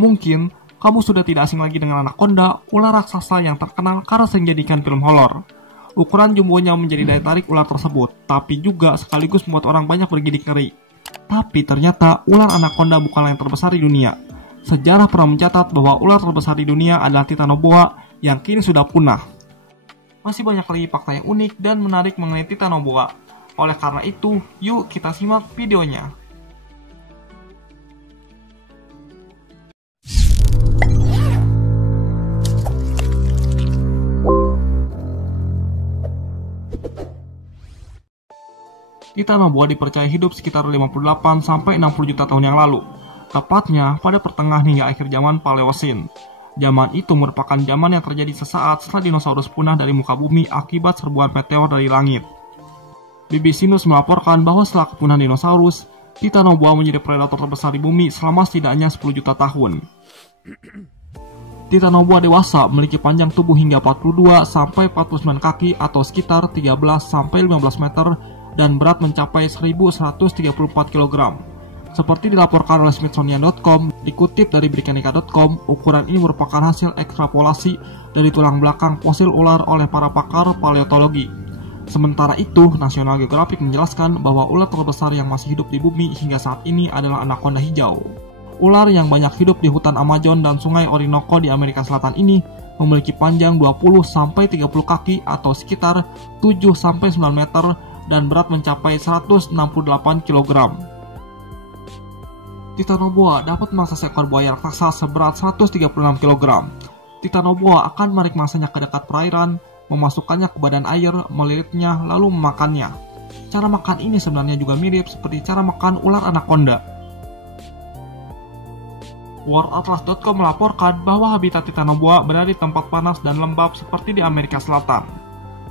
Mungkin kamu sudah tidak asing lagi dengan anaconda, ular raksasa yang terkenal karena sering dijadikan film horor. Ukuran jumbonya menjadi daya tarik ular tersebut, tapi juga sekaligus membuat orang banyak bergidik ngeri. Tapi ternyata ular anaconda bukanlah yang terbesar di dunia. Sejarah pernah mencatat bahwa ular terbesar di dunia adalah Titanoboa yang kini sudah punah. Masih banyak lagi fakta yang unik dan menarik mengenai Titanoboa. Oleh karena itu, yuk kita simak videonya. Titanoboa dipercaya hidup sekitar 58-60 juta tahun yang lalu, tepatnya pada pertengahan hingga akhir zaman Paleosin. Zaman itu merupakan zaman yang terjadi sesaat setelah dinosaurus punah dari muka bumi akibat serbuan meteor dari langit. BBC News melaporkan bahwa setelah kepunahan dinosaurus, Titanoboa menjadi predator terbesar di bumi selama setidaknya 10 juta tahun. Titanoboa dewasa memiliki panjang tubuh hingga 42-49 kaki atau sekitar 13-15 meter dan berat mencapai 1.134 kg. Seperti dilaporkan oleh Smithsonian.com, dikutip dari Britannica.com, ukuran ini merupakan hasil ekstrapolasi dari tulang belakang fosil ular oleh para pakar paleontologi. Sementara itu, National Geographic menjelaskan bahwa ular terbesar yang masih hidup di bumi hingga saat ini adalah anaconda hijau. Ular yang banyak hidup di hutan Amazon dan sungai Orinoco di Amerika Selatan ini memiliki panjang 20-30 kaki atau sekitar 7-9 meter dan berat mencapai 168 kg. Titanoboa dapat memangsa seekor buaya raksasa seberat 136 kg. Titanoboa akan menarik mangsanya ke dekat perairan, memasukkannya ke badan air, melilitnya, lalu memakannya. Cara makan ini sebenarnya juga mirip seperti cara makan ular anaconda. WorldAtlas.com melaporkan bahwa habitat Titanoboa berada di tempat panas dan lembab seperti di Amerika Selatan.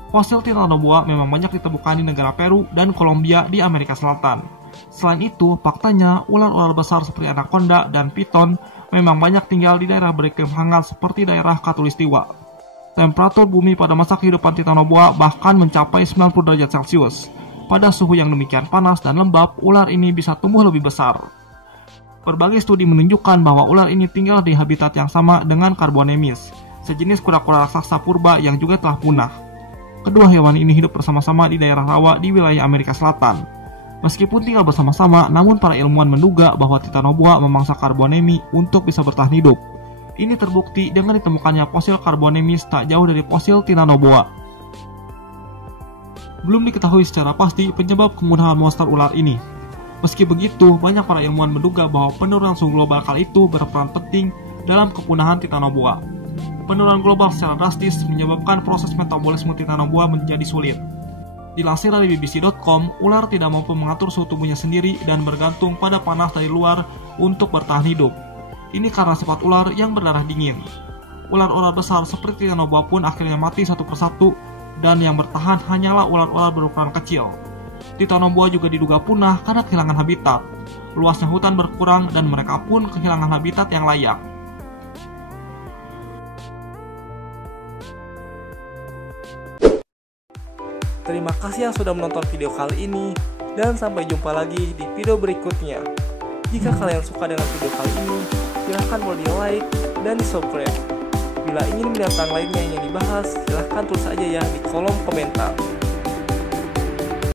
Fosil Titanoboa memang banyak ditemukan di negara Peru dan Kolombia di Amerika Selatan. Selain itu, faktanya ular-ular besar seperti anaconda dan piton memang banyak tinggal di daerah beriklim hangat seperti daerah Khatulistiwa. Temperatur bumi pada masa kehidupan Titanoboa bahkan mencapai 90 derajat Celcius. Pada suhu yang demikian panas dan lembab, ular ini bisa tumbuh lebih besar. Berbagai studi menunjukkan bahwa ular ini tinggal di habitat yang sama dengan Carbonemys, sejenis kura-kura raksasa purba yang juga telah punah. Kedua hewan ini hidup bersama-sama di daerah rawa di wilayah Amerika Selatan. Meskipun tinggal bersama-sama, namun para ilmuwan menduga bahwa Titanoboa memangsa Carbonemi untuk bisa bertahan hidup. Ini terbukti dengan ditemukannya fosil Carbonemys tak jauh dari fosil Titanoboa. Belum diketahui secara pasti penyebab kemudahan monster ular ini. Meski begitu, banyak para ilmuwan menduga bahwa penurunan suhu global kali itu berperan penting dalam kepunahan Titanoboa. Penurunan global secara drastis menyebabkan proses metabolisme Titanoboa menjadi sulit. Dilansir dari BBC.com, ular tidak mampu mengatur suhu tubuhnya sendiri dan bergantung pada panas dari luar untuk bertahan hidup. Ini karena sifat ular yang berdarah dingin. Ular-ular besar seperti Titanoboa pun akhirnya mati satu persatu, dan yang bertahan hanyalah ular-ular berukuran kecil. Titanoboa juga diduga punah karena kehilangan habitat. Luasnya hutan berkurang dan mereka pun kehilangan habitat yang layak. Terima kasih yang sudah menonton video kali ini, dan sampai jumpa lagi di video berikutnya. Jika kalian suka dengan video kali ini, silahkan boleh di like dan di subscribe. Bila ingin binatang lainnya yang dibahas, silahkan tulis aja ya di kolom komentar.